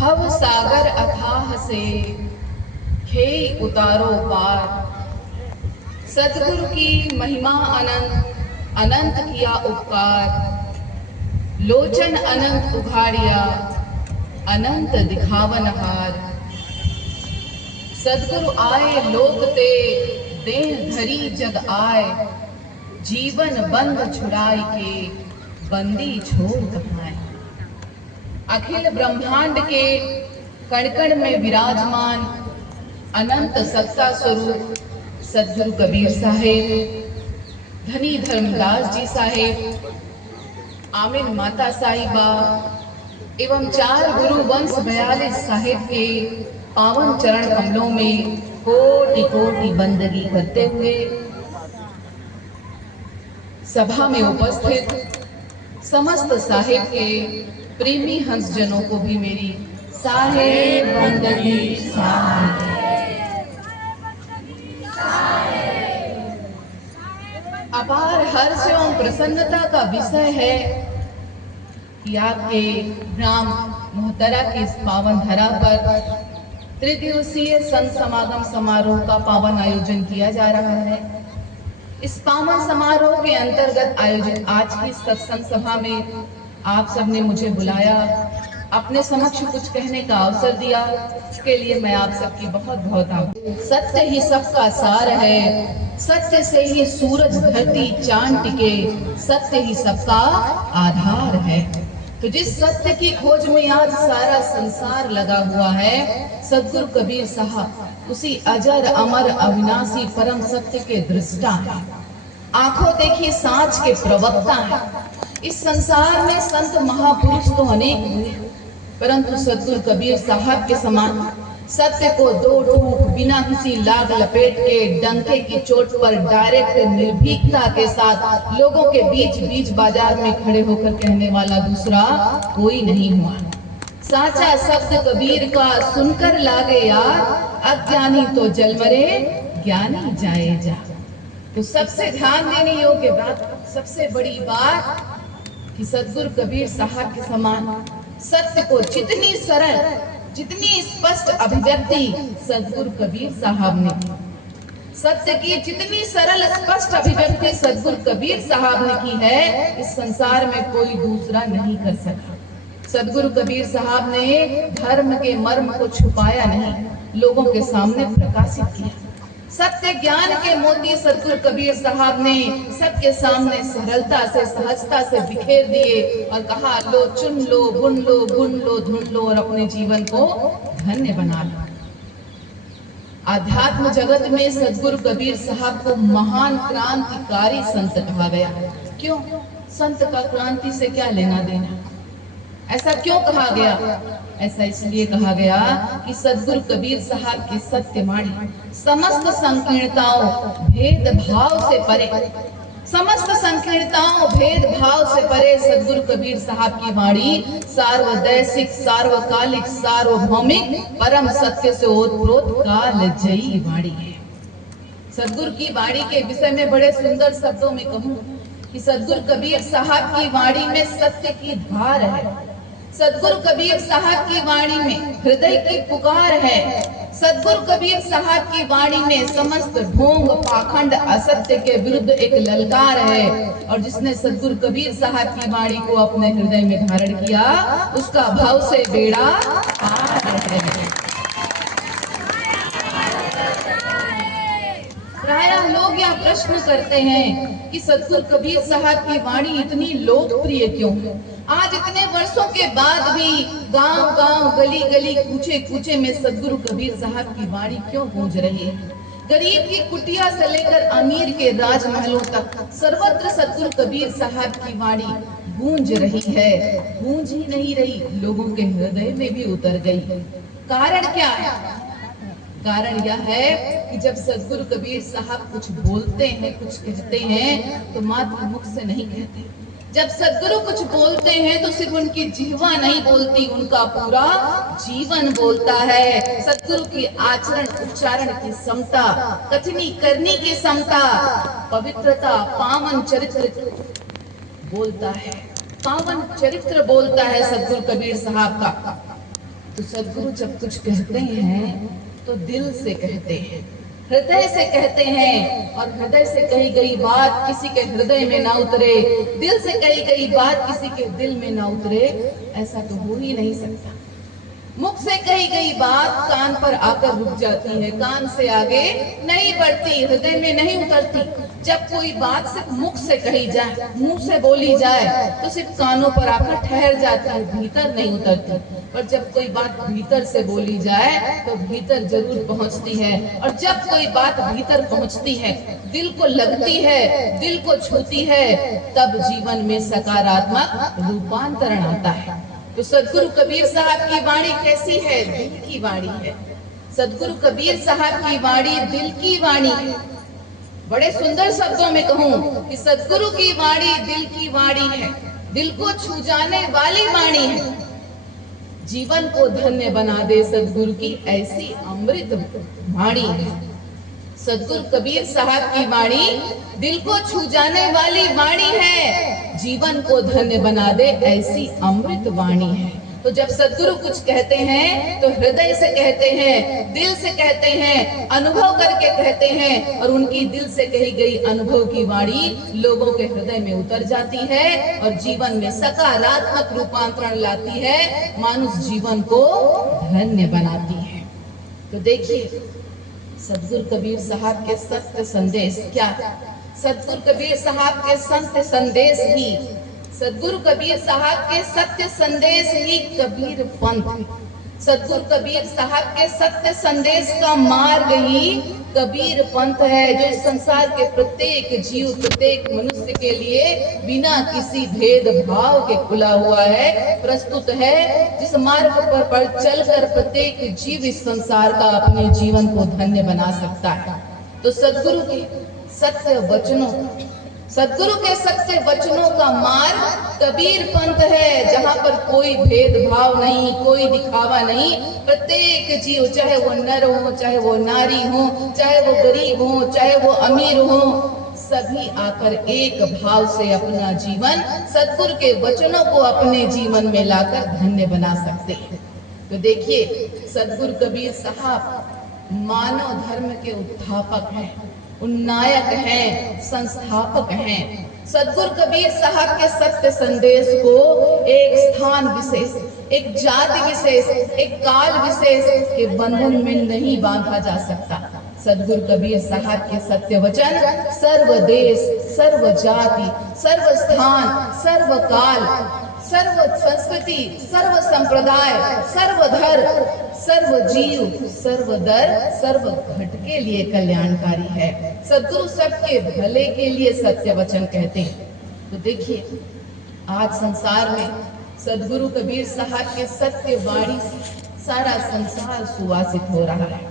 भव सागर अथाह से खेई उतारो पार। सद्गुरु की महिमा अनंत, अनंत किया उपकार। लोचन अनंत उघाड़िया, अनंत दिखावन हार। सद्गुरु आए लोक ते, देह धरी जग आए। जीवन बंध छुड़ाई के, बंदी छोड़ कहाए। अखिल ब्रह्मांड के कण कण में विराजमान अनंत सत्ता स्वरूप सद्गुरु कबीर साहेब, धनी धर्मदास जी साहेब, आमिन माता साहिबा एवं 4 गुरु वंश 42 साहेब के पावन चरण कमलों में कोटि कोटि बंदगी करते हुए सभा में उपस्थित समस्त साहेब के प्रेमी हंस जनों को भी मेरी साहेब बंदगी साहेब। अपार हर्ष एवं प्रसन्नता का विषय है कि आपके ग्राम मोहतरा की इस पावन धरा पर त्रिदिवसीय संत समागम समारोह का पावन आयोजन किया जा रहा है। इस पावन समारोह के अंतर्गत आयोजित आज की सत्संग सभा में आप सबने मुझे बुलाया, अपने समक्ष कुछ कहने का अवसर दिया, इसके लिए मैं आप सबकी बहुत बहुत आभारी। सत्य ही सबका सार है, सत्य से ही सूरज धरती चांद टिके, सत्य ही सबका आधार है। तो जिस सत्य की खोज में आज सारा संसार लगा हुआ है, सद्गुरु कबीर साहब उसी अजर अमर अविनाशी परम सत्य के दृष्टा है, आंखों देखी सांच के प्रवक्ता है। इस संसार में संत महापुरुष तो अनेक हुए, परंतु सद्गुरु कबीर साहब के समान सत्य को दो टूक बिना किसी लाग लपेट के डंके की चोट पर डायरेक्ट निर्भीकता के साथ लोगों के बीच बीच बाजार में खड़े होकर कहने वाला दूसरा कोई नहीं हुआ। साचा शब्द कबीर का सुनकर लागे यार, अज्ञानी तो जल मरे ज्ञानी जाए जा। तो सबसे ध्यान देने योग्य बात, सबसे बड़ी बात कि सद्गुरु कबीर साहब के समान सत्य को जितनी सरल, जितनी स्पष्ट अभिव्यक्ति सद्गुरु कबीर साहब ने की, सत्य की जितनी सरल स्पष्ट अभिव्यक्ति सद्गुरु कबीर साहब ने की है, इस संसार में कोई दूसरा नहीं कर सका। सद्गुरु कबीर साहब ने धर्म के मर्म को छुपाया नहीं, लोगों के सामने प्रकाशित किया। सत्य ज्ञान के मोती सद्गुरु कबीर साहब ने सबके सामने सरलता से, सहजता से बिखेर दिए और कहा, लो चुन लो, बुन लो, गुन लो, धुन लो और अपने जीवन को धन्य बना लो। आध्यात्म जगत में सद्गुरु कबीर साहब को महान क्रांतिकारी संत कहा गया। क्यों? संत का क्रांति से क्या लेना देना? ऐसा क्यों कहा गया? ऐसा इसलिए कहा गया कि सद्गुरु कबीर साहब की सत्यवाणी समस्त संकीर्णताओं, भेदभाव से परे, समस्त संकीर्णताओं, भेदभाव से परे सद्गुरु कबीर साहब की वाणी सार्वदैशिक, सार्वकालिक, सार्वभौमिक, परम सत्य से ओतप्रोत कालजयी वाणी है। सद्गुरु की वाणी के विषय में बड़े सुंदर शब्दों में कहूं कि सद्गुरु कबीर साहब की वाणी में सत्य की धार है। सद्गुरु कबीर साहब की वाणी में हृदय की पुकार है। सद्गुरु कबीर साहब की वाणी में समस्त ढोंग, पाखंड, असत्य के विरुद्ध एक ललकार है। और जिसने सद्गुरु कबीर साहब की वाणी को अपने हृदय में धारण किया, उसका भव से बेड़ा पार है। प्रायः लोग यह प्रश्न करते हैं कि सद्गुरु कबीर साहब की वाणी इतनी लोकप्रिय क्यों? आज इतने वर्षों के बाद भी गांव-गांव, गली-गली, कूचे-कूचे में सद्गुरु कबीर साहब की वाणी क्यों गूंज रही है? गरीब की कुटिया से लेकर अमीर के राजमहलों तक सर्वत्र सद्गुरु कबीर साहब की वाणी गूंज रही है। गूंज ही नहीं रही, लोगों के हृदय में भी उतर गई। कारण क्या है? कारण यह है कि जब सद्गुरु कबीर साहब कुछ बोलते हैं, कुछ कहते हैं, तो मात्र मुख से नहीं कहते। जब सद्गुरु कुछ बोलते हैं तो सिर्फ उनकी जिह्वा नहीं बोलती, उनका पूरा जीवन बोलता है। सद्गुरु की आचरण उच्चारण की समता, कथनी करनी की समता, पवित्रता, पावन चरित्र बोलता है, पावन चरित्र बोलता है सद्गुरु कबीर साहब का। तो सदगुरु जब कुछ कहते हैं तो दिल से कहते हैं, हृदय से कहते हैं। और हृदय से कही गई बात किसी के हृदय में ना उतरे, दिल से कही गई बात किसी के दिल में ना उतरे, ऐसा तो हो ही नहीं सकता। मुख से कही गई बात कान पर आकर रुक जाती है, कान से आगे नहीं बढ़ती, हृदय में नहीं उतरती। जब कोई बात सिर्फ मुख से कही जाए, मुंह से बोली जाए, तो सिर्फ कानों पर आकर ठहर जाती है, भीतर नहीं उतरती। पर जब कोई बात भीतर से बोली जाए तो भीतर जरूर पहुंचती है। और जब कोई बात भीतर पहुंचती है, दिल को लगती है, दिल को छूती है, तब जीवन में सकारात्मक रूपांतरण आता है। तो सदगुरु कबीर साहब की वाणी कैसी है? दिल की वाणी है। सदगुरु कबीर साहब की वाणी दिल की वाणी है। बड़े सुंदर शब्दों में कहूं कि सदगुरु की वाणी दिल की वाणी है, दिल को छू जाने वाली वाणी है। जीवन को धन्य बना दे सदगुरु की ऐसी अमृत वाणी है। सदगुरु कबीर साहब की वाणी दिल को छू जाने वाली वाणी है, जीवन को धन्य बना दे ऐसी अमृत वाणी है। तो जब सदगुरु कुछ कहते हैं तो हृदय से कहते हैं, दिल से कहते हैं, अनुभव करके कहते हैं। और उनकी दिल से कही गई अनुभव की वाणी लोगों के हृदय में उतर जाती है और जीवन में सकारात्मक रूपांतरण लाती है, मानुष जीवन को धन्य बनाती है। तो देखिए सदगुरु कबीर साहब के सत्य संदेश क्या? सदगुरु कबीर साहब के सत्य संदेश ही, सदगुरु कबीर साहब के सत्य संदेश ही कबीर पंथ। सदगुरु कबीर साहब के सत्य संदेश का मार्ग ही कबीर पंथ है, जो संसार के प्रत्येक जीव, प्रत्येक मनुष्य के लिए बिना किसी भेदभाव के खुला हुआ है, प्रस्तुत है। जिस मार्ग पर चलकर प्रत्येक जीव इस संसार का अपने जीवन को धन्य बना सकता है। तो सदगुरु के सत्य वचनों, सदगुरु के सत्य वचनों का मार्ग कबीर पंथ है, जहां पर कोई भेदभाव नहीं, कोई दिखावा नहीं। प्रत्येक जीव, चाहे वो नर हो, चाहे वो नारी हो, चाहे वो गरीब हो, चाहे वो अमीर हो, सभी आकर एक भाव से अपना जीवन सदगुरु के वचनों को अपने जीवन में लाकर धन्य बना सकते हैं। तो देखिए सदगुरु कबीर साहब मानव धर्म के उत्थापक हैं, उन्नायक हैं, संस्थापक हैं। सदगुरु कबीर साहब के सत्य संदेश को एक स्थान विशेष, एक जाति विशेष, एक काल विशेष के बंधन में नहीं बांधा जा सकता। सदगुरु कबीर साहब के सत्य वचन सर्व देश, सर्व जाति, सर्व स्थान, सर्व काल, सर्व संस्कृति, सर्व संप्रदाय, सर्व धर्म, सर्व जीव, सर्व दर, सर्व घट के लिए कल्याणकारी है। सदगुरु सबके भले के लिए सत्य वचन कहते हैं। तो देखिए आज संसार में सदगुरु कबीर साहब के सत्य वाणी से सारा संसार सुवासित हो रहा है।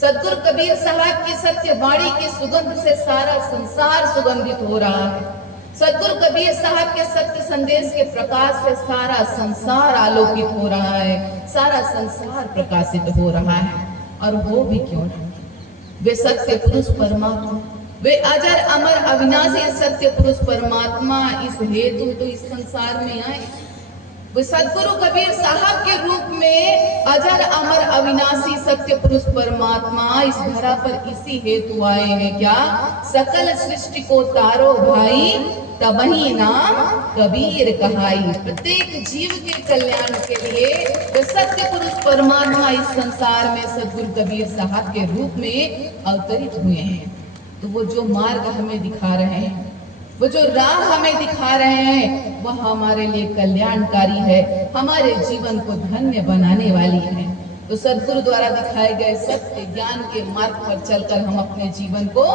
सदगुरु कबीर साहब की सत्य वाणी की सुगंध से सारा संसार सुगंधित हो रहा है। सदगुरु कबीर साहब के सत्य संदेश के प्रकाश से सारा संसार आलोकित हो रहा है, सारा संसार प्रकाशित हो रहा है। और वो भी क्यों नहीं? वे सत्य पुरुष परमात्मा, वे अजर अमर अविनाशी सत्य पुरुष परमात्मा इस हेतु तो इस संसार में आए। वे सदगुरु कबीर साहब के रूप में अजर अमर अविनाशी सत्य पुरुष परमात्मा इस धरा पर इसी हेतु आए हैं। क्या? सकल सृष्टि को तारो भाई, तबही नाम कबीर कहाई। प्रत्येक जीव के कल्याण के लिए वे सत्य पुरुष परमात्मा इस संसार में सदगुरु कबीर साहब के रूप में अवतरित हुए हैं। तो वो जो मार्ग हमें दिखा रहे हैं, वो जो राह हमें दिखा रहे हैं, वह हमारे लिए कल्याणकारी है, हमारे जीवन को धन्य बनाने वाली है। तो सदगुरु द्वारा दिखाए गए सत्य ज्ञान के मार्ग पर चलकर हम अपने जीवन को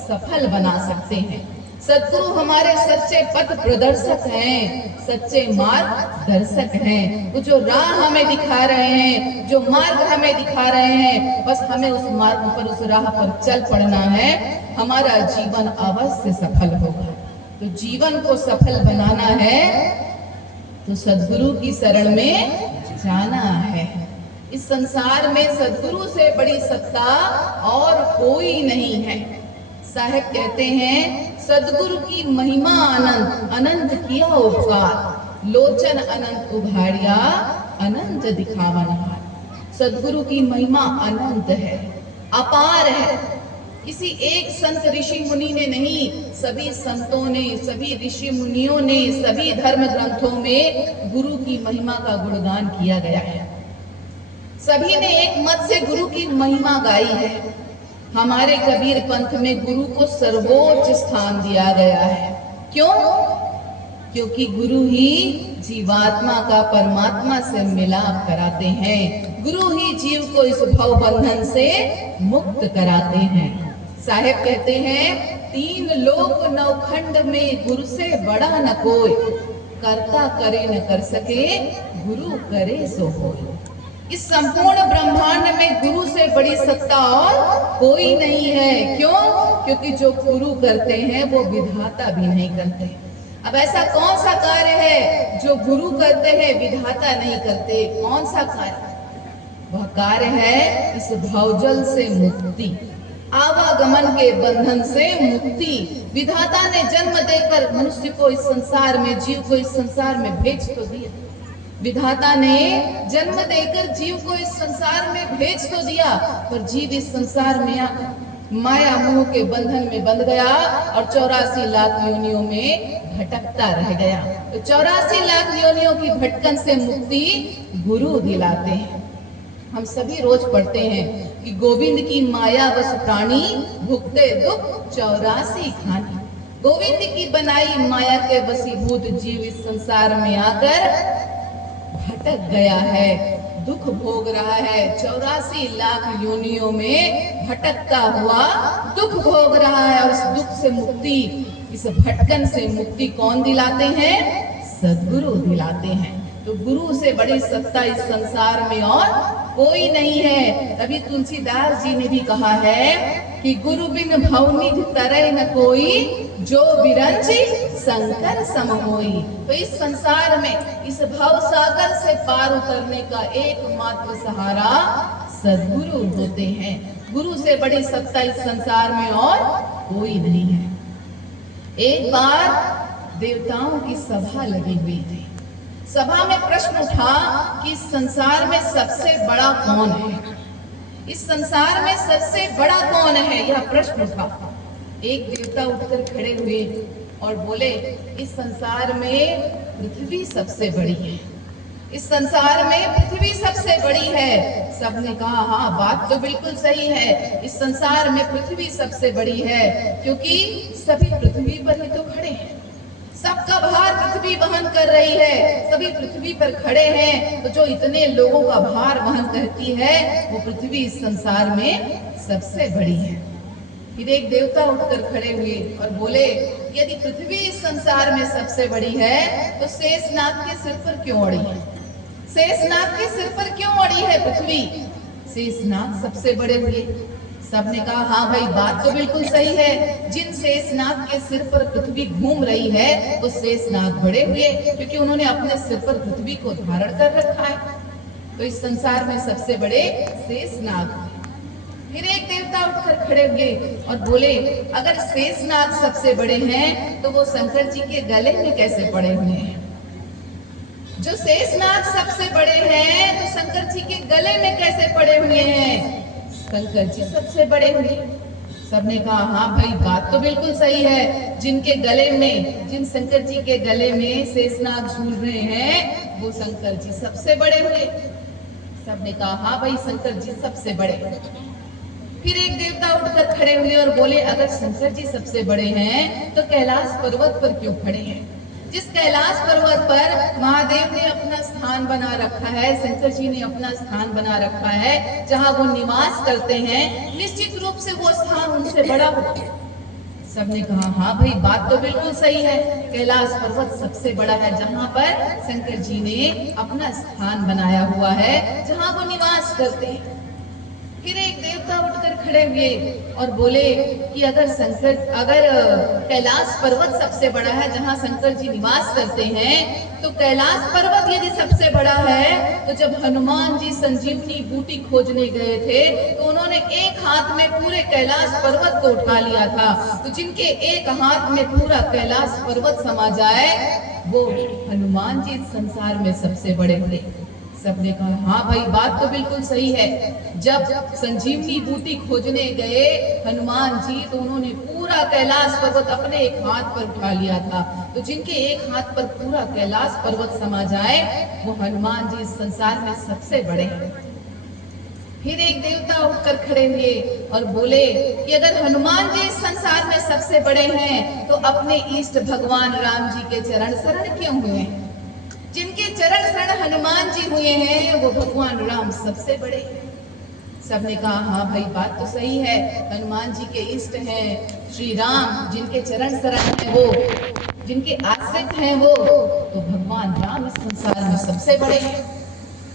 सफल बना सकते हैं। सदगुरु हमारे सच्चे पथ प्रदर्शक हैं, सच्चे मार्ग दर्शक हैं। वो जो राह हमें दिखा रहे हैं, जो मार्ग हमें दिखा रहे हैं, बस हमें उस मार्ग पर, उस राह पर चल पड़ना है, हमारा जीवन अवश्य सफल होगा। तो जीवन को सफल बनाना है तो सदगुरु की शरण में जाना है। इस संसार में सदगुरु से बड़ी सत्ता और कोई नहीं है। साहब कहते हैं सदगुरु की महिमा अनंत, अनंत किया उपकार, लोचन अनंत उघाड़िया, अनंत दिखावा नहार। सदगुरु की महिमा अनंत है, अपार है। किसी एक संत ऋषि मुनि ने नहीं, सभी संतों ने, सभी ऋषि मुनियों ने, सभी धर्म ग्रंथों में गुरु की महिमा का गुणगान किया गया है। सभी ने एक मत से गुरु की महिमा गाई है। हमारे कबीर पंथ में गुरु को सर्वोच्च स्थान दिया गया है। क्यों? क्योंकि गुरु ही जीवात्मा का परमात्मा से मिलाप कराते हैं। गुरु ही जीव को इस भव बंधन से मुक्त कराते हैं। साहेब कहते हैं, 3 लोक नवखंड में गुरु से बड़ा न कोई, करता करे न कर सके, गुरु करे सो होय। इस संपूर्ण ब्रह्मांड में गुरु से बड़ी सत्ता और कोई नहीं है। क्यों? क्योंकि जो गुरु करते हैं वो विधाता भी नहीं करते। अब ऐसा कौन सा कार्य है जो गुरु करते हैं विधाता नहीं करते? कौन सा कार्य? वह कार्य है इस भवजल से मुक्ति, आवागमन के बंधन से मुक्ति। विधाता ने जन्म देकर मनुष्य को इस संसार में, जीव को इस संसार में भेज तो दिया। विधाता ने जन्म देकर जीव को इस संसार में भेज तो दिया, पर जीव इस संसार में आकर माया मोह के बंधन में बंध गया और 84 लाख योनियों में भटकता रह गया। तो 84 लाख योनियों की भटकन से मुक्ति गुरु दिलाते हैं। हम सभी रोज पढ़ते हैं कि गोविंद की माया वश प्राणी, भुगते दुख 84 खानी। गोविंद की बनाई माया के वशीभूत जीव इस संसार में आकर भटक गया है, दुख भोग रहा है। 84 लाख योनियों में भटकता हुआ दुख भोग रहा है। और इस दुख से मुक्ति, इस भटकन से मुक्ति कौन दिलाते हैं? सदगुरु दिलाते हैं। तो गुरु से बड़ी सत्ता इस संसार में और कोई नहीं है। तभी तुलसीदास जी ने भी कहा है कि गुरु बिन भवनिधि तरय न कोई, जो बिरंची शंकर सम होई। तो इस संसार में, इस भव सागर से पार उतरने का एकमात्र सहारा सदगुरु होते हैं। गुरु से बड़ी सत्ता इस संसार में और कोई नहीं है। एक बार देवताओं की सभा लगी हुई थी। सभा में प्रश्न उठा कि इस संसार में सबसे बड़ा कौन है? इस संसार में सबसे बड़ा कौन है? यह प्रश्न उठा। एक देवता उठकर खड़े हुए और बोले, इस संसार में पृथ्वी सबसे बड़ी है। इस संसार में पृथ्वी सबसे बड़ी है। सबने कहा, हाँ बात तो बिल्कुल सही है, इस संसार में पृथ्वी सबसे बड़ी है, क्योंकि सभी पृथ्वी पर ही तो खड़े हैं। सबका भार पृथ्वी वहन कर रही है, सभी पृथ्वी पर खड़े हैं। तो जो इतने लोगों का भार वहन करती है, वो पृथ्वी इस संसार में सबसे बड़ी है। फिर एक देवता उठकर खड़े हुए और बोले, यदि पृथ्वी इस संसार में सबसे बड़ी है तो शेषनाग के सिर पर क्यों अड़ी है? शेषनाग के सिर पर क्यों अड़ी है पृथ्वी? शेषनाग सबसे बड़े हुए। सबने कहा, हाँ भाई बात तो बिल्कुल सही है, जिन शेषनाग के सिर पर पृथ्वी घूम रही है वो शेषनाग बड़े हुए, क्योंकि उन्होंने अपने सिर पर पृथ्वी को धारण कर रखा है। तो इस संसार में सबसे बड़े शेषनाग। फिर एक देवता उठकर खड़े हुए और बोले, अगर शेषनाग सबसे बड़े हैं तो वो शंकर जी के गले में कैसे पड़े हुए हैं? जो शेषनाग सबसे बड़े हैं तो शंकर जी के गले में कैसे पड़े हुए हैं? शंकर जी सबसे बड़े हुए। सबने कहा, हाँ भाई बात तो बिल्कुल सही है, जिनके गले में, जिन शंकर जी के गले में शेषनाग झूल रहे हैं वो शंकर जी सबसे बड़े हुए। सबने कहा, हाँ भाई शंकर जी सबसे बड़े। फिर एक देवता उठकर खड़े हुए और बोले, अगर शंकर जी सबसे बड़े हैं तो कैलाश पर्वत पर क्यों खड़े हैं? जिस कैलाश पर्वत पर महादेव ने अपना स्थान बना रखा है, शंकर जी ने अपना स्थान बना रखा है, जहां वो निवास करते हैं, निश्चित रूप से वो स्थान उनसे बड़ा होता है। सबने कहा, हाँ भाई बात तो बिल्कुल सही है, कैलाश पर्वत सबसे बड़ा है, जहां पर शंकर जी ने अपना स्थान बनाया हुआ है, जहां वो निवास करते हैं। फिर एक देवता उठकर खड़े हुए और बोले कि अगर कैलाश पर्वत सबसे बड़ा है, जहां शंकर जी निवास करते हैं, तो कैलाश पर्वत यदि सबसे बड़ा है तो जब हनुमान जी संजीवनी बूटी खोजने गए थे तो उन्होंने एक हाथ में पूरे कैलाश पर्वत को उठा लिया था। तो जिनके एक हाथ में पूरा कैलाश पर्वत समा जाए वो हनुमान जी संसार में सबसे बड़े हुए। सबने कहा हाँ भाई, बात तो बिल्कुल सही है। जब संजीवनी बूटी खोजने गए हनुमान जी, तो उन्होंने पूरा कैलाश पर्वत अपने एक हाथ पर उठा लिया था। तो जिनके एक हाथ पर पूरा कैलाश पर्वत समा जाए, वो हनुमान जी इस संसार में सबसे बड़े हैं। फिर एक देवता उठकर खड़े हुए और बोले कि अगर हनुमान जी इस संसार में सबसे बड़े हैं, तो अपने इष्ट भगवान राम जी के चरण शरण क्यों हुए? जिनके चरण शरण हनुमान जी हुए हैं, वो भगवान राम सबसे बड़े हैं। सबने कहा हाँ भाई, बात तो सही है, हनुमान जी के इष्ट हैं श्री राम, जिनके चरण शरण हैं वो, जिनके आश्रित हैं वो, तो भगवान राम इस संसार में सबसे बड़े हैं।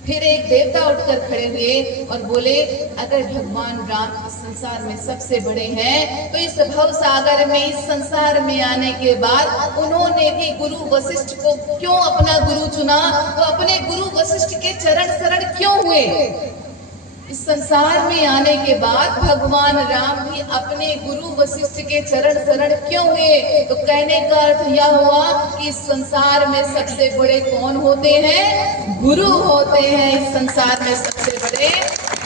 फिर एक देवता उठकर खड़े हुए और बोले अगर भगवान राम इस संसार में सबसे बड़े हैं, तो इस भव सागर में, इस संसार में आने के बाद उन्होंने भी गुरु वशिष्ठ को क्यों अपना गुरु चुना? तो अपने गुरु वशिष्ठ के चरण शरण क्यों हुए? इस संसार में आने के बाद भगवान राम भी अपने गुरु वशिष्ठ के चरण शरण क्यों हुए? तो कहने का अर्थ यह हुआ कि इस संसार में सबसे बड़े कौन होते हैं? गुरु होते हैं इस संसार में सबसे बड़े।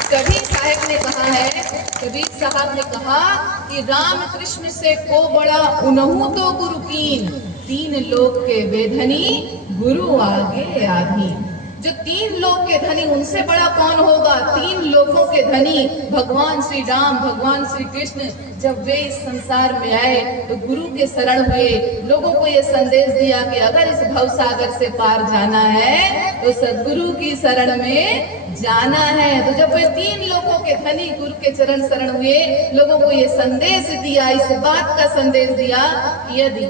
कबीर साहब ने कहा है, कबीर साहब ने कहा कि राम कृष्ण से को बड़ा उनहु तो गुरु कीन, तीन लोक के वेधनी गुरु आगे आधीन। जो तीन लोक के धनी, उनसे बड़ा कौन होगा? तीन लोकों के धनी भगवान श्री राम, भगवान श्री कृष्ण जब वे इस संसार में आए तो गुरु के शरण हुए, लोगों को ये संदेश दिया कि अगर इस भव सागर से पार जाना है तो सदगुरु की शरण में जाना है। तो जब वे तीन लोकों के धनी गुरु के चरण शरण हुए, लोगों को ये संदेश दिया, इस बात का संदेश दिया कि यदि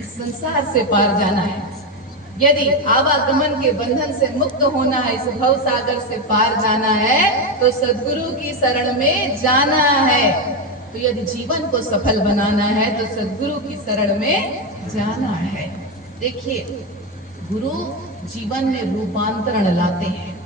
इस संसार से पार जाना है, यदि आवागमन के बंधन से मुक्त होना है, इस भव सागर से पार जाना है, तो सदगुरु की शरण में जाना है। तो यदि जीवन को सफल बनाना है तो सदगुरु की शरण में जाना है। देखिए, गुरु जीवन में रूपांतरण लाते हैं।